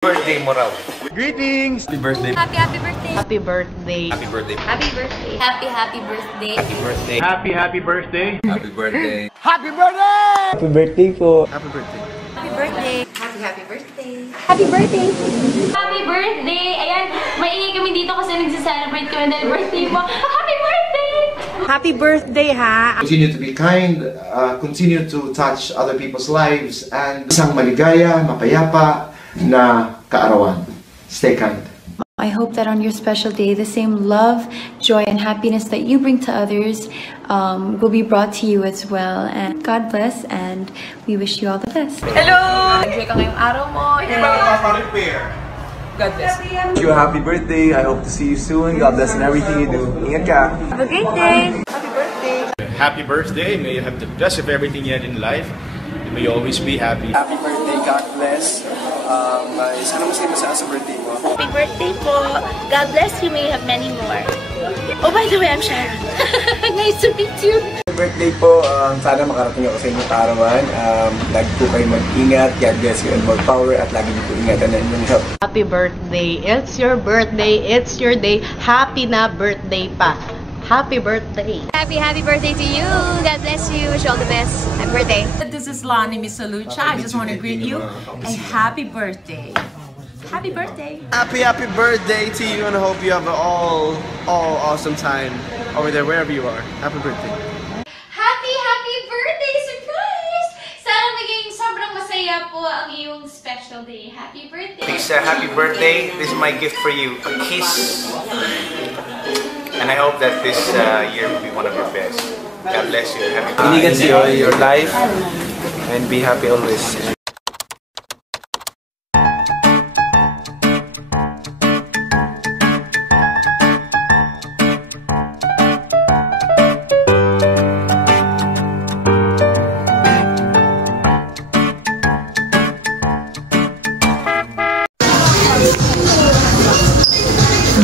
Birthday mo raw. Greetings! Happy birthday. Happy birthday. Happy birthday. Happy birthday. Happy birthday. Happy birthday. Happy birthday. Happy birthday! Happy birthday. Happy birthday! Happy birthday po! Happy birthday. Happy birthday. Happy birthday. Happy birthday. Happy birthday. Ayan, maingay kami dito kasi nagse-celebrate kami dahil birthday mo. Happy birthday! Happy birthday, ha? Continue to be kind, continue to touch other people's lives, and isang maligaya, mapayapa na kaarawan. Stay kind. I hope that on your special day, the same love, joy, and happiness that you bring to others will be brought to you as well. And God bless, and we wish you all the best. Hello! Enjoy ka ngayong araw mo. God bless. Wish you a happy birthday. I hope to see you soon. God bless in everything you do. Ingat ka! Have a great day. Happy birthday! May you have the best of everything you had in life. May you always be happy. Happy birthday. God bless. Sana masaya sa birthday mo. Happy birthday po. God bless you. May you have many more. Oh, by the way, I'm Sharon. Nice to meet you. Happy birthday po. Sana makarating ako sa inyong kaarawan. Lagi po kayo mag-ingat. God bless you and more power. At lagi niyo po ingatan na inyong health. Happy birthday. It's your birthday. It's your day. Happy na birthday pa. Happy birthday. Happy birthday to you. God bless you. Wish you all the best. Happy birthday. This is Lani Misalucha. I just want to greet you a happy birthday. Happy birthday. Happy birthday to you, and I hope you have an all awesome time over there wherever you are. Happy birthday. Happy birthday surprise! Sana maging sobrang masaya po ang iyong special day. Happy birthday. Lisa, happy birthday. This is my gift for you. A kiss. And I hope that this year will be one of your best. God bless you. Happy birthday. Enjoy your life and be happy always.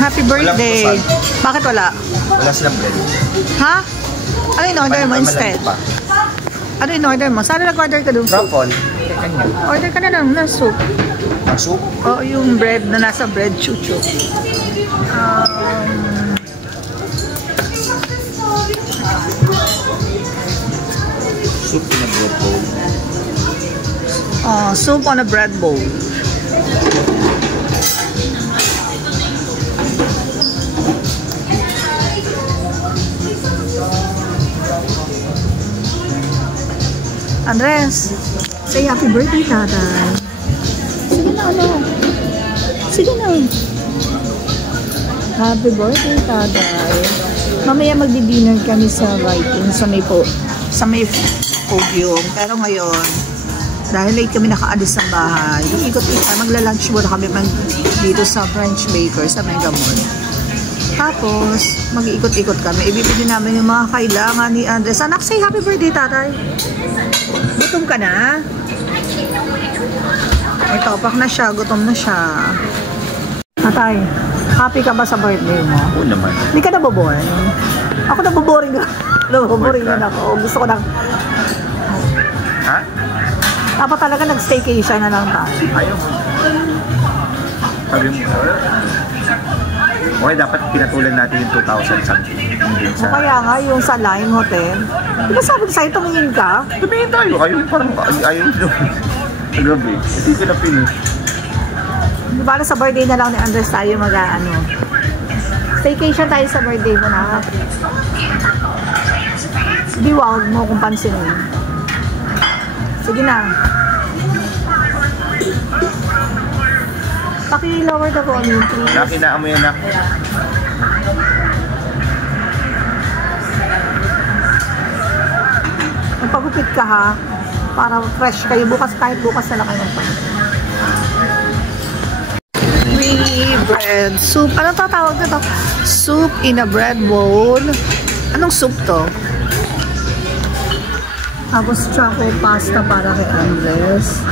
Happy birthday. Bakit wala? Wala silang bread. Ha? Ano in-order mo instead? Ano in-order mo? Sana nag-order ka doon? Truffle. Order ka na lang ng soup. Ang soup? Oo, yung bread na nasa bread chuchu. Soup in a bread bowl. Soup on a bread bowl. Andres, say happy birthday, tatay. Sige na, ano? Sige na. Happy birthday, tatay. Mamaya magdi-dinner kami sa Viking, sa may podium. Pero ngayon, dahil late kami nakaalis ng bahay, ikot-ikot, magla-lunch muna kami dito sa French Baker, sa Mega Mall. Tapos, mag-iikot-ikot kami. Ibibili namin yung mga kailangan ni Andres. Anak, say happy birthday, tatay. Gutom ka na? May topak na siya. Gutom na siya. Tatay, happy ka ba sa birthday mo? Oo naman. Hindi ka naboboring? Ako naboboring na. Naboboring na ako. Gusto ko lang. Ha? Dapat talaga nag-staycation na lang tayo. Ayaw mo. Sabi mo. Okay, dapat pinatulan natin yung 2,000 something. O kaya nga, yung sa Lime Hotel. Di ba sabi ko sa'yo, tumingin ka? Tumingin tayo. Ayaw parang ayaw nyo. Gabi. Hindi ko na finish. Di ba sa birthday na lang ni Andres tayo mag-ano. Staycation tayo sa birthday mo na. Di wag mo kung pansinin. Sige na. Paki-lower the volume, please. Nakinaan mo yan, nak. Magpagupit ka, ha? Para fresh kayo. Bukas, kahit bukas na lang kayo magpagupit. Bread soup. Anong tatawag na to? Soup in a bread bowl. Anong soup to? Tapos chocolate pasta para kay Andres.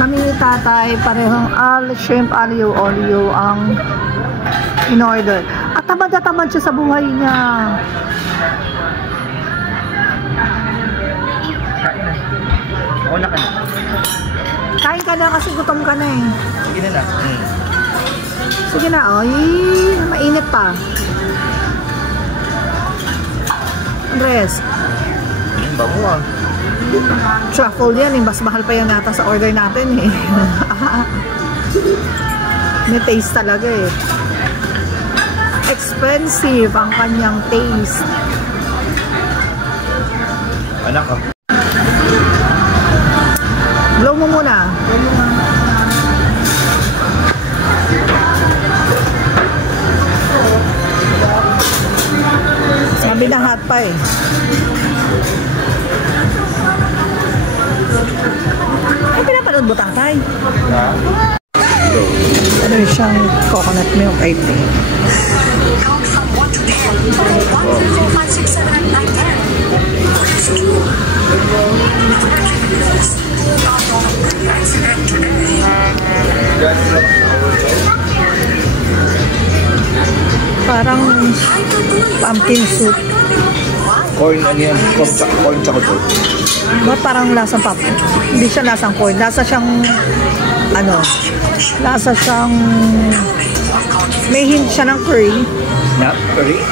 Kami ni tatay, parehong shrimp alio olio ang in-order. At tamad na tamad siya sa buhay niya. Kain na. Wala ka na. Kain ka ka na kasi gutom ka na eh. Sige na lang. Sige na, ay, mainit pa. Andres. Bango ah. Truffle yan eh, mas mahal pa yan nata sa order natin eh. May taste talaga eh. Expensive ang kanyang taste. Anak ah. Blow mo muna. Sabi na hot pa eh. Ay, pinapanood mo tatay? Ano siyang coconut milk, I think. Parang pumpkin soup. Corn, ano yan? Corn tsaka to. Ba't parang lasang pumpkin? Hindi siya lasang corn. Lasa siyang, ano, lasa siyang, may hint siya ng curry. Na? Curry?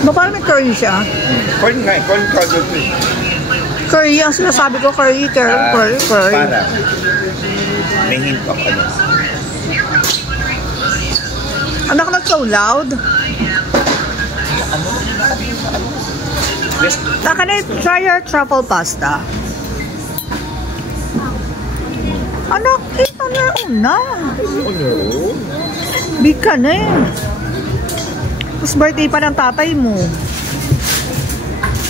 Ba, parang may curry siya? Corn nga, corn powder to. Curry, ang sinasabi ko, curry. Para. Curry. May hint of ano. Anak na so loud. Yes. Can I try your truffle pasta? Anak, eat on your own na. Big ka na eh. Mas birthday pa ng tatay mo.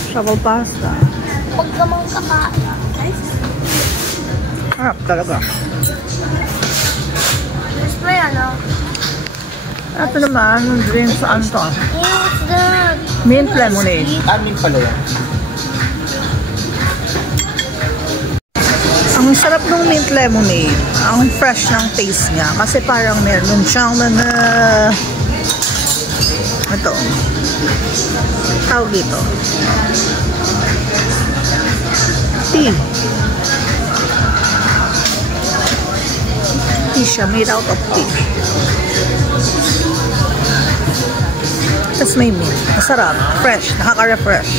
Truffle pasta. Huwag ka mang kakain. Harap talaga. Gusto mo yan, oh? Ito naman, drinks, ano to? What's that? Mint lemonade. Amin pala yan. Ang sarap ng mint lemonade. Ang fresh ng taste niya. Kasi parang meron siyang mga... Ito. Tawag dito. Tea. Tea siya. Made out of tea. Tapos may mint. Masarap. Fresh. Nakaka-refresh.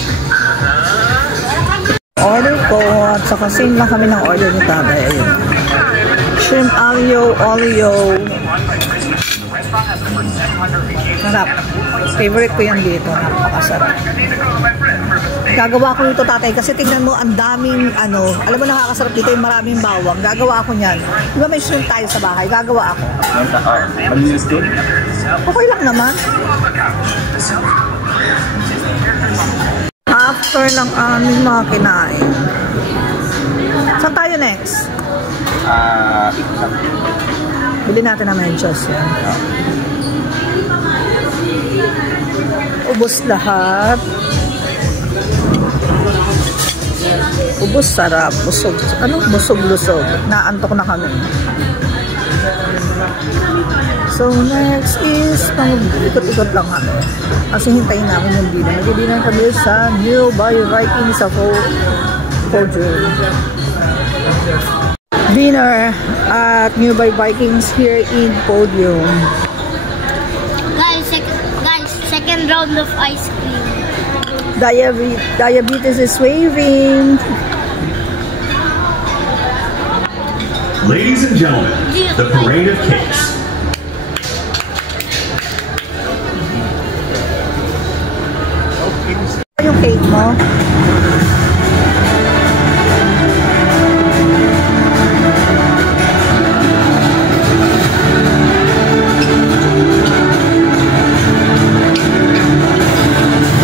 Order ko. At saka same lang kami ng order ni Tabay. Ayun. Shrimp alio, olio. Sarap. Favorite ko yan dito. Napakasarap. Gagawa ko nito tatay kasi tingnan mo ang daming ano. Alam mo nakakasarap dito yung maraming bawang. Gagawa ako niyan. Diba may shrimp tayo sa bahay? Gagawa ako. Malinis din? Okay lang naman. After ng aming mga kinain. Saan tayo next? Bili natin ng medyas yan. Ubus lahat. Ubus sarap. Busog. Ano? Busog-lusog. Naantok na kami. So next is ikot-ikot lang kami. Kasi hintayin namin yung dinner. Nag-dinner kami sa Newby Vikings sa Podium. Dinner at Newby Vikings here in Podium. Guys, second round of ice cream. Diabetes is waving. Ladies and gentlemen, the parade of cakes. Yung cake mo?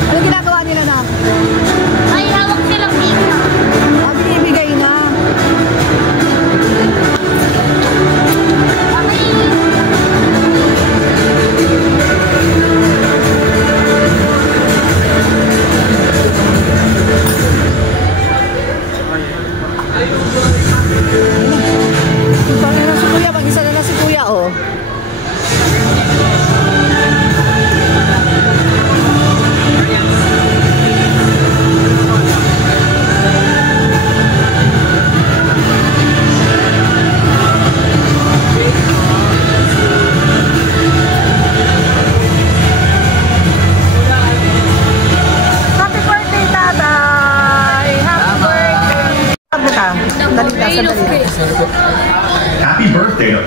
Ano ginagawa nila na? Ay, hawak silang cake na. Binibigay na. Ay,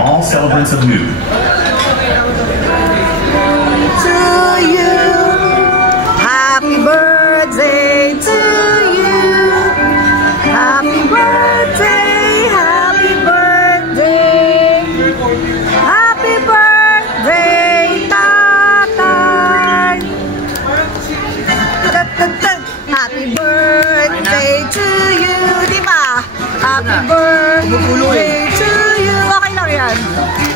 all celebrants of mood. To you, happy birthday to you. Happy birthday, happy birthday. Happy birthday, Tatay. Happy birthday to you, di ba? Happy birthday to you. Okay lang yan.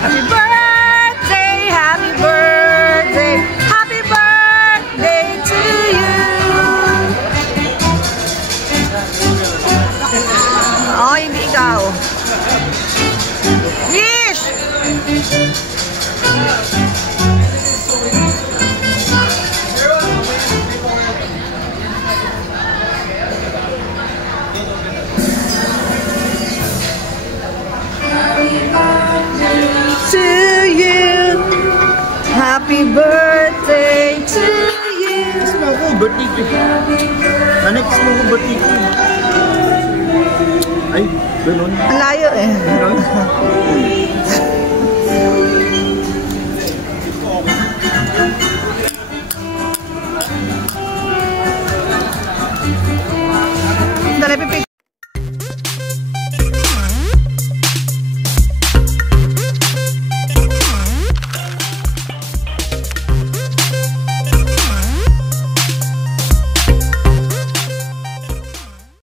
Happy birthday, happy birthday, happy birthday to you. Oh, hindi ikaw. Yes! To you, happy birthday to you. Next mo ako, birthday ko. Next mo ako, birthday ko. Ay, ganun. Ang layo eh.